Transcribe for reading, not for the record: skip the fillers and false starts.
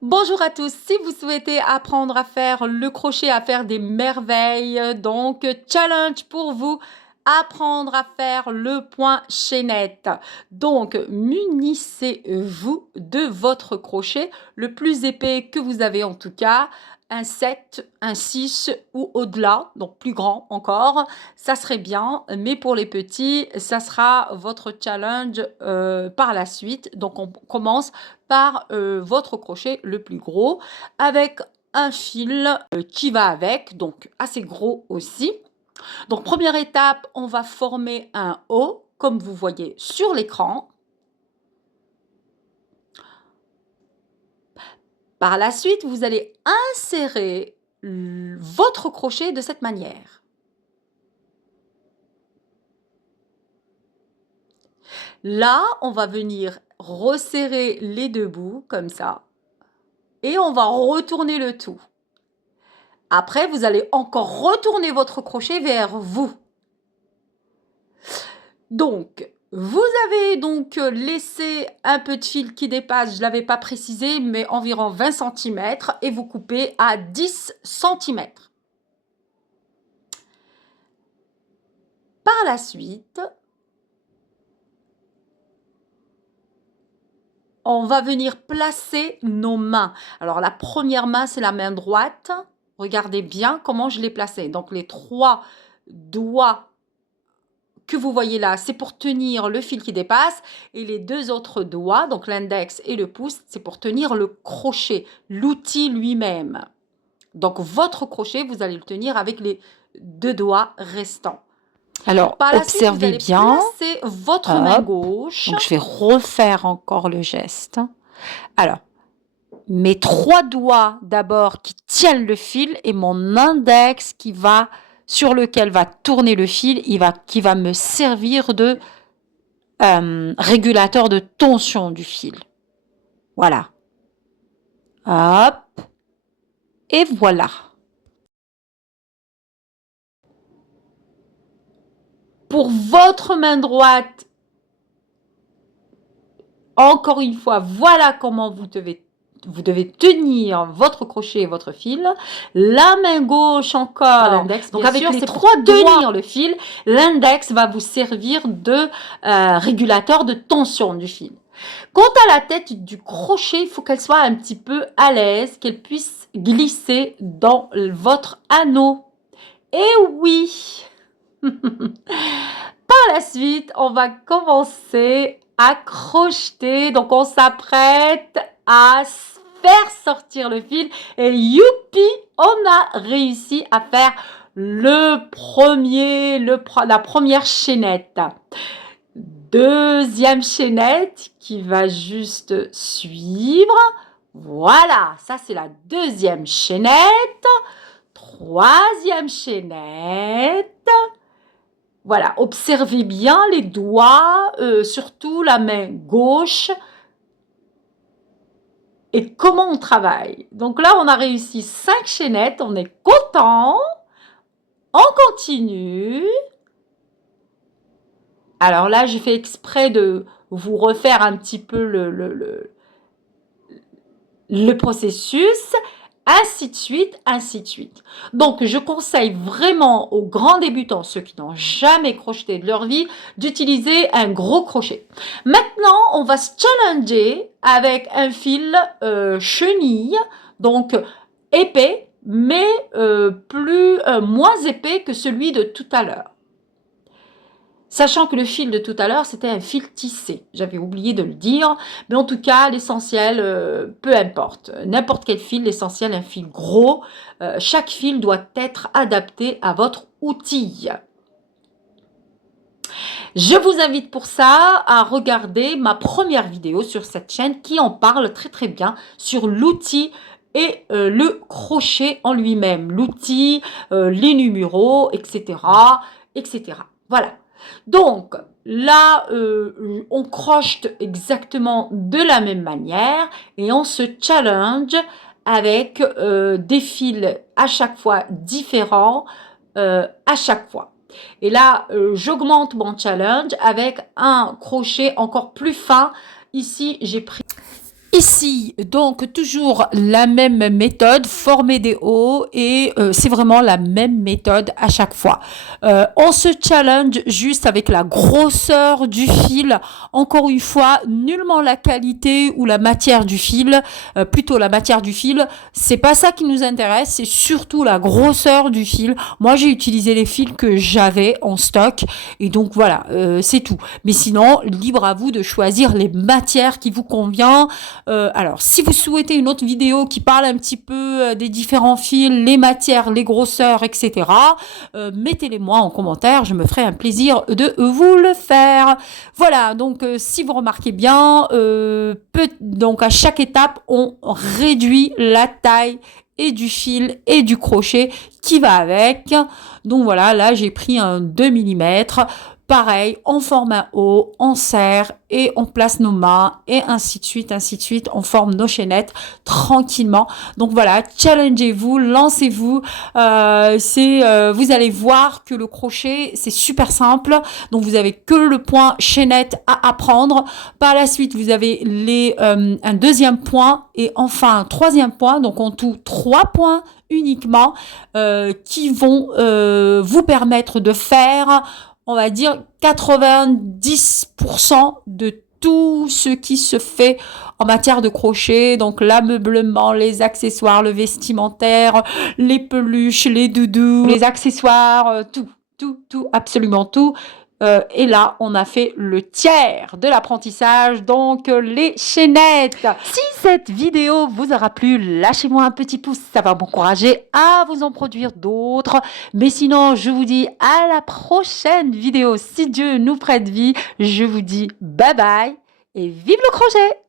Bonjour à tous, si vous souhaitez apprendre à faire le crochet, à faire des merveilles, donc challenge pour vous, apprendre à faire le point chaînette. Donc munissez-vous de votre crochet, le plus épais que vous avez en tout cas, un 7, un 6 ou au-delà, donc plus grand encore, ça serait bien, mais pour les petits, ça sera votre challenge par la suite. Donc on commence par votre crochet le plus gros avec un fil qui va avec, donc assez gros aussi. Donc première étape, on va former un haut comme vous voyez sur l'écran. Par la suite, vous allez insérer votre crochet de cette manière. Là, on va venir resserrer les deux bouts comme ça et on va retourner le tout. Après, vous allez encore retourner votre crochet vers vous. Donc, vous avez donc laissé un peu de fil qui dépasse, je ne l'avais pas précisé, mais environ 20 cm et vous coupez à 10 cm. Par la suite, on va venir placer nos mains. Alors, la première main, c'est la main droite. Regardez bien comment je l'ai placée. Donc, les 3 doigts que vous voyez là, c'est pour tenir le fil qui dépasse et les 2 autres doigts, donc l'index et le pouce, c'est pour tenir le crochet, l'outil lui-même. Donc votre crochet, vous allez le tenir avec les 2 doigts restants. Alors, par la observez suite, vous allez bien. placer votre main gauche. Donc, je vais refaire encore le geste. Alors, mes 3 doigts d'abord qui tiennent le fil et mon index sur lequel va tourner le fil, qui va me servir de régulateur de tension du fil. Voilà. Hop. Et voilà. Pour votre main droite, encore une fois, voilà comment vous devez tenir votre crochet et votre fil. La main gauche encore, l'index, donc avec les 3 doigts, tenir le fil, l'index va vous servir de régulateur de tension du fil. Quant à la tête du crochet, il faut qu'elle soit un petit peu à l'aise, qu'elle puisse glisser dans votre anneau. Et oui. Par la suite, on va commencer à crocheter. Donc, on s'apprête à faire sortir le fil. Et youpi, on a réussi à faire la première chaînette. Deuxième chaînette qui va juste suivre. Voilà, ça c'est la deuxième chaînette. Troisième chaînette. Voilà, observez bien les doigts, surtout la main gauche. Et comment on travaille. Donc là, on a réussi 5 chaînettes, on est content. On continue. Alors là, je fais exprès de vous refaire un petit peu le processus. Ainsi de suite, ainsi de suite. Donc, je conseille vraiment aux grands débutants, ceux qui n'ont jamais crocheté de leur vie, d'utiliser un gros crochet. Maintenant, on va se challenger avec un fil chenille, donc épais, mais moins épais que celui de tout à l'heure. Sachant que le fil de tout à l'heure, c'était un fil tissé. J'avais oublié de le dire. Mais en tout cas, l'essentiel, peu importe. N'importe quel fil, l'essentiel, un fil gros. Chaque fil doit être adapté à votre outil. Je vous invite pour ça à regarder ma première vidéo sur cette chaîne qui en parle très très bien sur l'outil et le crochet en lui-même. L'outil, les numéros, etc. etc. Voilà. Donc, là, on crochete exactement de la même manière et on se challenge avec des fils à chaque fois différents à chaque fois. Et là, j'augmente mon challenge avec un crochet encore plus fin. Ici, j'ai pris Ici, donc toujours la même méthode, former des hauts et c'est vraiment la même méthode à chaque fois. On se challenge juste avec la grosseur du fil. Encore une fois, nullement la qualité ou la matière du fil, plutôt la matière du fil. C'est pas ça qui nous intéresse, c'est surtout la grosseur du fil. Moi, j'ai utilisé les fils que j'avais en stock et donc voilà, c'est tout. Mais sinon, libre à vous de choisir les matières qui vous conviennent. Alors, si vous souhaitez une autre vidéo qui parle un petit peu des différents fils, les matières, les grosseurs, etc., mettez-les moi en commentaire, je me ferai un plaisir de vous le faire. Voilà, donc si vous remarquez bien, donc à chaque étape, on réduit la taille et du fil et du crochet qui va avec. Donc voilà, là j'ai pris un 2 mm. Pareil, on forme un haut, on serre et on place nos mains et ainsi de suite, on forme nos chaînettes tranquillement. Donc voilà, challengez-vous, lancez-vous. Vous allez voir que le crochet, c'est super simple. Donc vous avez que le point chaînette à apprendre. Par la suite, vous avez un deuxième point et enfin un troisième point. Donc en tout, 3 points uniquement qui vont vous permettre de faire, on va dire, 90% de tout ce qui se fait en matière de crochet, donc l'ameublement, les accessoires, le vestimentaire, les peluches, les doudous, les accessoires, tout, absolument tout. Et là, on a fait le tiers de l'apprentissage, donc les chaînettes. Si cette vidéo vous aura plu, lâchez-moi un petit pouce, ça va m'encourager à vous en produire d'autres. Mais sinon, je vous dis à la prochaine vidéo. Si Dieu nous prête vie, je vous dis bye bye et vive le crochet!